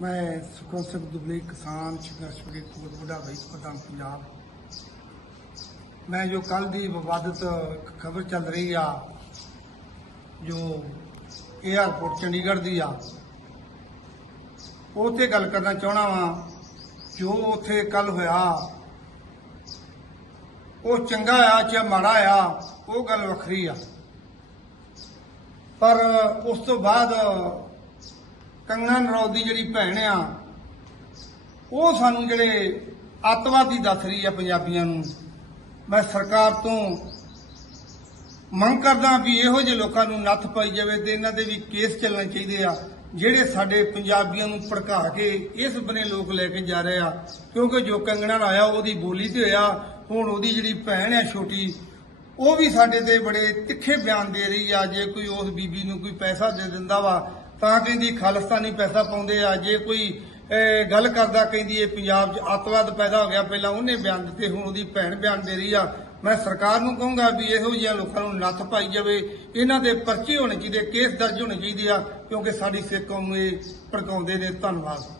ਮੈਂ ਸੁਖਵੰਤ ਸਿੰਘ ਦੁਬਲੀ, ਕਿਸਾਨ ਸੰਘਰਸ਼ ਕਮੇਟੀ ਕੋਟਬੁੱਢਾ ਵਾਈਸ ਪ੍ਰਧਾਨ ਪੰਜਾਬ। ਮੈਂ ਜੋ ਕੱਲ ਦੀ ਵਿਵਾਦਤ ਖਬਰ ਚੱਲ ਰਹੀ ਆ, ਜੋ 에ਅਰਪੋਰਟ ਚੰਡੀਗੜ੍ਹ ਦੀ ਆ, ਉਹ ਤੇ ਗੱਲ ਕਰਨਾ ਚਾਹਣਾ ਵਾਂ, ਜੋ ਉੱਥੇ ਕੱਲ ਹੋਇਆ, ਉਹ ਚੰਗਾ ਆ ਜਾਂ ਮਾੜਾ ਆ, ਉਹ ਗੱਲ ਵੱਖਰੀ ਆ। ਪਰ ਉਸ ਤੋਂ ਬਾਅਦ ਕੰਗਣਾ ਨਰੌਦ ਦੀ ਜਿਹੜੀ ਭੈਣ ਆ, ਉਹ ਸਾਨੂੰ ਜਿਹੜੇ ਅੱਤਵਾਦੀ ਦੱਸ ਰਹੀ ਆ ਪੰਜਾਬੀਆਂ ਨੂੰ। ਮੈਂ ਸਰਕਾਰ ਤੋਂ ਮੰਗ ਕਰਦਾ ਵੀ ਇਹੋ ਜਿਹੇ ਲੋਕਾਂ ਨੂੰ ਨੱਥ ਪਾਈ ਜਾਵੇ ਤੇ ਇਹਨਾਂ ਦੇ ਵੀ ਕੇਸ ਚੱਲਣੇ ਚਾਹੀਦੇ ਆ, ਜਿਹੜੇ ਸਾਡੇ ਪੰਜਾਬੀਆਂ ਨੂੰ ਭੜਕਾ ਕੇ ਇਸ ਬਨੇ ਲੋਕ ਲੈ ਕੇ ਜਾ ਰਹੇ ਆ। ਕਿਉਂਕਿ ਜੋ ਕੰਗਣਾ ਨਾਲ ਆਇਆ ਉਹਦੀ ਬੋਲੀ ਤੇ ਹੋਇਆ, ਹੁਣ ਉਹਦੀ ਜਿਹੜੀ ਭੈਣ ਆ ਛੋਟੀ, ਉਹ ਵੀ ਸਾਡੇ ਤੇ ਬੜੇ ਤਿੱਖੇ ਬਿਆਨ ਦੇ ਰਹੀ ਆ, ਜੇ ਕੋਈ ਉਸ ਬੀਬੀ ਨੂੰ ਕੋਈ ਪੈਸਾ ਦੇ ਦਿੰਦਾ ਵਾ ਤਾਂ ਕਹਿੰਦੀ ਖਾਲਿਸਤਾਨੀ ਪੈਸਾ ਪਾਉਂਦੇ ਆ। ਜੇ ਕੋਈ ਗੱਲ ਕਰਦਾ ਕਹਿੰਦੀ ਇਹ ਪੰਜਾਬ 'ਚ ਅੱਤਵਾਦ ਪੈਦਾ ਹੋ ਗਿਆ, ਪਹਿਲਾਂ ਉਹਨੇ ਬਿਆਨ ਦਿੱਤੇ, ਹੁਣ ਉਹਦੀ ਭੈਣ ਬਿਆਨ ਦੇ ਰਹੀ ਆ। ਮੈਂ ਸਰਕਾਰ ਨੂੰ ਕਹੂੰਗਾ ਵੀ ਇਹੋ ਜਿਹੀਆਂ ਲੋਕਾਂ ਨੂੰ ਨੱਥ ਪਾਈ ਜਾਵੇ। ਇਹਨਾਂ ਦੇ ਪਰਚੇ ਹੋਣੇ ਚਾਹੀਦੇ, ਕੇਸ ਦਰਜ ਹੋਣੇ ਚਾਹੀਦੇ ਆ, ਕਿਉਂਕਿ ਸਾਡੀ ਸਿੱਖ ਕੌਮ ਨੂੰ ਇਹ ਭੜਕਾਉਂਦੇ ਨੇ। ਧੰਨਵਾਦ।